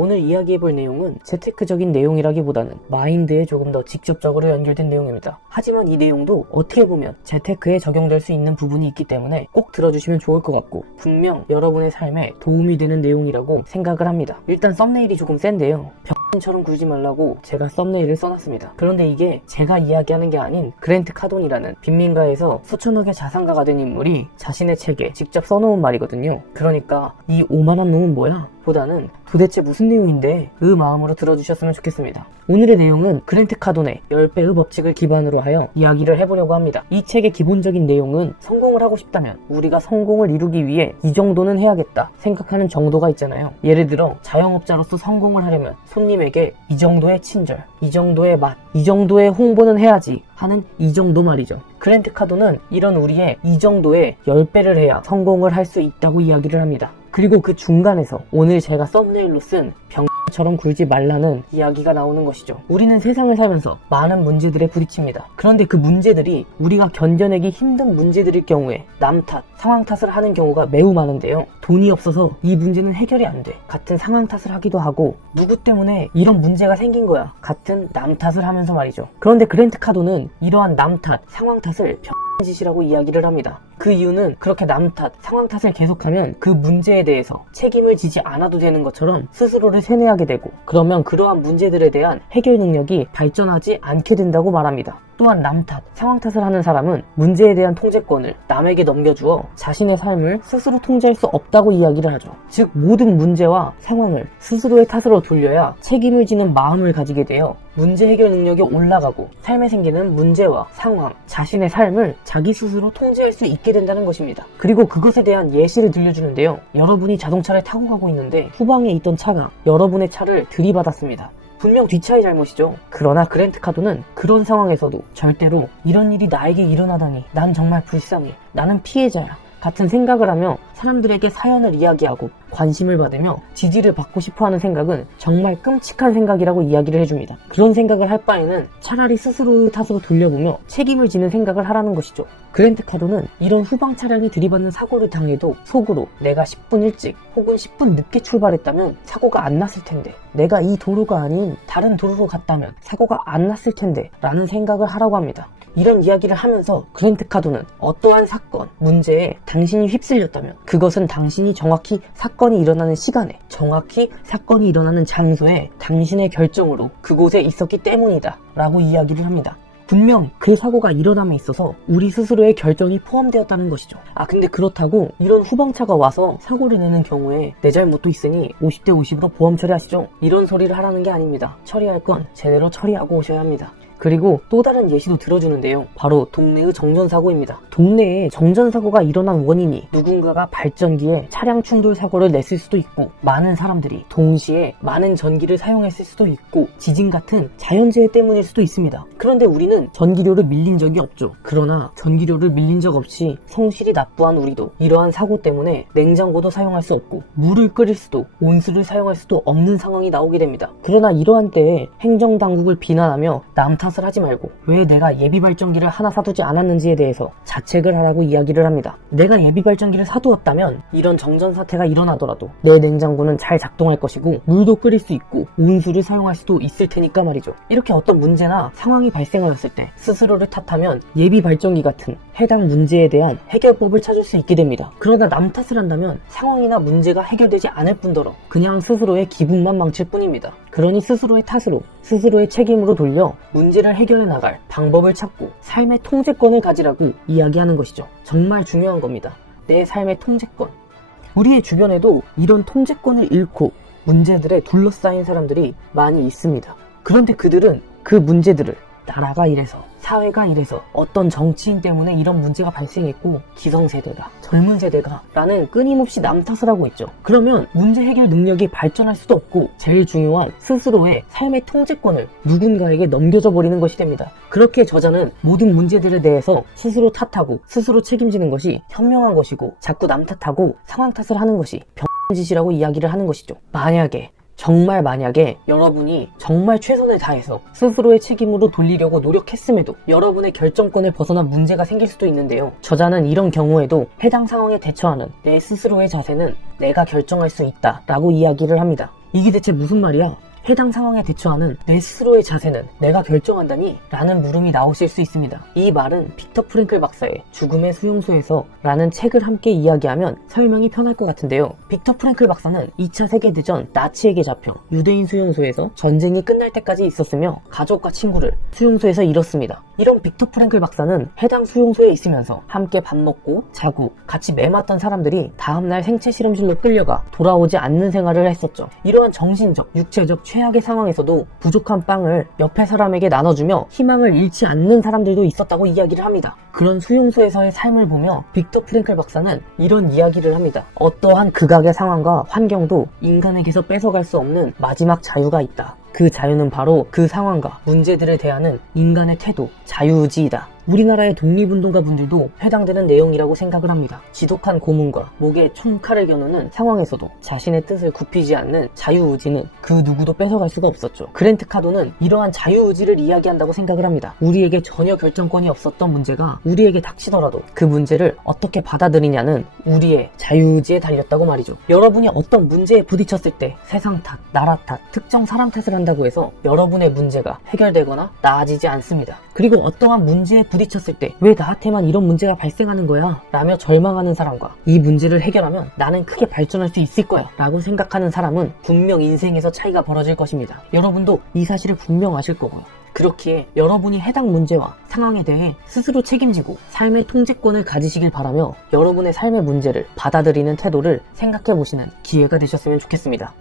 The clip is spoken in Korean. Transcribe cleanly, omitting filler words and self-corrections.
오늘 이야기해볼 내용은 재테크적인 내용이라기보다는 마인드에 조금 더 직접적으로 연결된 내용입니다. 하지만 이 내용도 어떻게 보면 재테크에 적용될 수 있는 부분이 있기 때문에 꼭 들어주시면 좋을 것 같고 분명 여러분의 삶에 도움이 되는 내용이라고 생각을 합니다. 일단 썸네일이 조금 센데요. 병신처럼 굴지 말라고 제가 썸네일을 써놨습니다. 그런데 이게 제가 이야기하는 게 아닌 그랜트 카돈이라는 빈민가에서 수천억의 자산가가 된 인물이 자신의 책에 직접 써놓은 말이거든요. 그러니까 이 오만한 놈은 뭐야? 보다는 도대체 무슨 내용인데 그 마음으로 들어주셨으면 좋겠습니다. 오늘의 내용은 그랜트 카돈의 10배의 법칙을 기반으로 하여 이야기를 해보려고 합니다. 이 책의 기본적인 내용은 성공을 하고 싶다면 우리가 성공을 이루기 위해 이 정도는 해야겠다 생각하는 정도가 있잖아요. 예를 들어 자영업자로서 성공을 하려면 손님에게 이 정도의 친절, 이 정도의 맛, 이 정도의 홍보는 해야지 하는 이 정도 말이죠. 그랜트 카돈은 이런 우리의 이 정도의 10배를 해야 성공을 할 수 있다고 이야기를 합니다. 그리고 그 중간에서 오늘 제가 썸네일로 쓴 병처럼 굴지 말라는 이야기가 나오는 것이죠. 우리는 세상을 살면서 많은 문제들에 부딪힙니다. 그런데 그 문제들이 우리가 견뎌내기 힘든 문제들일 경우에 남 탓, 상황 탓을 하는 경우가 매우 많은데요. 돈이 없어서 이 문제는 해결이 안 돼 같은 상황 탓을 하기도 하고 누구 때문에 이런 문제가 생긴 거야 같은 남 탓을 하면서 말이죠. 그런데 그랜트 카돈은 이러한 남 탓, 상황 탓을 짓이라고 이야기를 합니다. 그 이유는 그렇게 남 탓, 상황 탓을 계속하면 그 문제에 대해서 책임을 지지 않아도 되는 것처럼 스스로를 세뇌하게 되고 그러면 그러한 문제들에 대한 해결 능력이 발전하지 않게 된다고 말합니다. 또한 남 탓, 상황 탓을 하는 사람은 문제에 대한 통제권을 남에게 넘겨주어 자신의 삶을 스스로 통제할 수 없다고 이야기를 하죠. 즉 모든 문제와 상황을 스스로의 탓으로 돌려야 책임을 지는 마음을 가지게 되어 문제 해결 능력이 올라가고 삶에 생기는 문제와 상황, 자신의 삶을 자기 스스로 통제할 수 있게 된다는 것입니다. 그리고 그것에 대한 예시를 들려주는데요. 여러분이 자동차를 타고 가고 있는데 후방에 있던 차가 여러분의 차를 들이받았습니다. 분명 뒷차의 잘못이죠. 그러나 그랜트 카돈은 그런 상황에서도 절대로 이런 일이 나에게 일어나다니 난 정말 불쌍해, 나는 피해자야 같은 생각을 하며 사람들에게 사연을 이야기하고 관심을 받으며 지지를 받고 싶어하는 생각은 정말 끔찍한 생각이라고 이야기를 해줍니다. 그런 생각을 할 바에는 차라리 스스로의 탓으로 돌려보며 책임을 지는 생각을 하라는 것이죠. 그랜트 카돈은 이런 후방 차량이 들이받는 사고를 당해도 속으로 내가 10분 일찍 혹은 10분 늦게 출발했다면 사고가 안 났을 텐데, 내가 이 도로가 아닌 다른 도로로 갔다면 사고가 안 났을 텐데 라는 생각을 하라고 합니다. 이런 이야기를 하면서 그랜트 카돈은 어떠한 사건, 문제에 당신이 휩쓸렸다면 그것은 당신이 정확히 사건이 일어나는 시간에, 정확히 사건이 일어나는 장소에 당신의 결정으로 그곳에 있었기 때문이다 라고 이야기를 합니다. 분명 그 사고가 일어남에 있어서 우리 스스로의 결정이 포함되었다는 것이죠. 근데 그렇다고 이런 후방차가 와서 사고를 내는 경우에 내 잘못도 있으니 50대 50으로 보험 처리하시죠, 이런 소리를 하라는 게 아닙니다. 처리할 건 제대로 처리하고 오셔야 합니다. 그리고 또 다른 예시도 들어주는데요. 바로 동네의 정전사고입니다. 동네에 정전사고가 일어난 원인이 누군가가 발전기에 차량 충돌 사고를 냈을 수도 있고, 많은 사람들이 동시에 많은 전기를 사용했을 수도 있고, 지진 같은 자연재해 때문일 수도 있습니다. 그런데 우리는 전기료를 밀린 적이 없죠. 그러나 전기료를 밀린 적 없이 성실히 납부한 우리도 이러한 사고 때문에 냉장고도 사용할 수 없고 물을 끓일 수도 온수를 사용할 수도 없는 상황이 나오게 됩니다. 그러나 이러한 때에 행정당국을 비난하며 남 탓을 하지 말고 왜 내가 예비발전기를 하나 사두지 않았는지에 대해서 자책을 하라고 이야기를 합니다. 내가 예비발전기를 사두었다면 이런 정전사태가 일어나더라도 내 냉장고는 잘 작동할 것이고 물도 끓일 수 있고 온수를 사용할 수도 있을 테니까 말이죠. 이렇게 어떤 문제나 상황이 발생하였을 때 스스로를 탓하면 예비발전기 같은 해당 문제에 대한 해결법을 찾을 수 있게 됩니다. 그러나 남 탓을 한다면 상황이나 문제가 해결되지 않을 뿐더러 그냥 스스로의 기분만 망칠 뿐입니다. 그러니 스스로의 탓으로, 스스로의 책임으로 돌려 문제를 해결해 나갈 방법을 찾고 삶의 통제권을 가지라고 이야기하는 것이죠. 정말 중요한 겁니다. 내 삶의 통제권. 우리의 주변에도 이런 통제권을 잃고 문제들에 둘러싸인 사람들이 많이 있습니다. 그런데 그들은 그 문제들을 나라가 이래서, 사회가 이래서, 어떤 정치인 때문에 이런 문제가 발생했고 기성세대가, 젊은 세대가 라는 끊임없이 남 탓을 하고 있죠. 그러면 문제 해결 능력이 발전할 수도 없고 제일 중요한 스스로의 삶의 통제권을 누군가에게 넘겨져 버리는 것이 됩니다. 그렇게 저자는 모든 문제들에 대해서 스스로 탓하고 스스로 책임지는 것이 현명한 것이고, 자꾸 남 탓하고 상황 탓을 하는 것이 병짓이라고 이야기를 하는 것이죠. 만약에 여러분이 정말 최선을 다해서 스스로의 책임으로 돌리려고 노력했음에도 여러분의 결정권을 벗어난 문제가 생길 수도 있는데요. 저자는 이런 경우에도 해당 상황에 대처하는 내 스스로의 자세는 내가 결정할 수 있다 라고 이야기를 합니다. 이게 대체 무슨 말이야? 해당 상황에 대처하는 내 스스로의 자세는 내가 결정한다니? 라는 물음이 나오실 수 있습니다. 이 말은 빅터 프랭클 박사의 죽음의 수용소에서 라는 책을 함께 이야기하면 설명이 편할 것 같은데요. 빅터 프랭클 박사는 2차 세계대전 나치에게 잡혀 유대인 수용소에서 전쟁이 끝날 때까지 있었으며 가족과 친구를 수용소에서 잃었습니다. 이런 빅터 프랭클 박사는 해당 수용소에 있으면서 함께 밥 먹고 자고 같이 매맞던 사람들이 다음날 생체 실험실로 끌려가 돌아오지 않는 생활을 했었죠. 이러한 정신적, 육체적 최악의 상황에서도 부족한 빵을 옆에 사람에게 나눠주며 희망을 잃지 않는 사람들도 있었다고 이야기를 합니다. 그런 수용소에서의 삶을 보며 빅터 프랭클 박사는 이런 이야기를 합니다. 어떠한 극악의 상황과 환경도 인간에게서 뺏어갈 수 없는 마지막 자유가 있다. 그 자유는 바로 그 상황과 문제들을 대하는 인간의 태도, 자유의지이다. 우리나라의 독립운동가 분들도 해당되는 내용이라고 생각을 합니다. 지독한 고문과 목에 총칼을 겨누는 상황에서도 자신의 뜻을 굽히지 않는 자유의지는 그 누구도 뺏어갈 수가 없었죠. 그랜트 카도는 이러한 자유의지를 이야기한다고 생각을 합니다. 우리에게 전혀 결정권이 없었던 문제가 우리에게 닥치더라도 그 문제를 어떻게 받아들이냐는 우리의 자유의지에 달렸다고 말이죠. 여러분이 어떤 문제에 부딪혔을 때 세상 탓, 나라 탓, 특정 사람 탓을 한다고 해서 여러분의 문제가 해결되거나 나아지지 않습니다. 그리고 어떠한 문제에 부딪혔을 때 왜 나한테만 이런 문제가 발생하는 거야? 라며 절망하는 사람과 이 문제를 해결하면 나는 크게 발전할 수 있을 거야 라고 생각하는 사람은 분명 인생에서 차이가 벌어질 것입니다. 여러분도 이 사실을 분명 아실 거고요. 그렇기에 여러분이 해당 문제와 상황에 대해 스스로 책임지고 삶의 통제권을 가지시길 바라며 여러분의 삶의 문제를 받아들이는 태도를 생각해 보시는 기회가 되셨으면 좋겠습니다.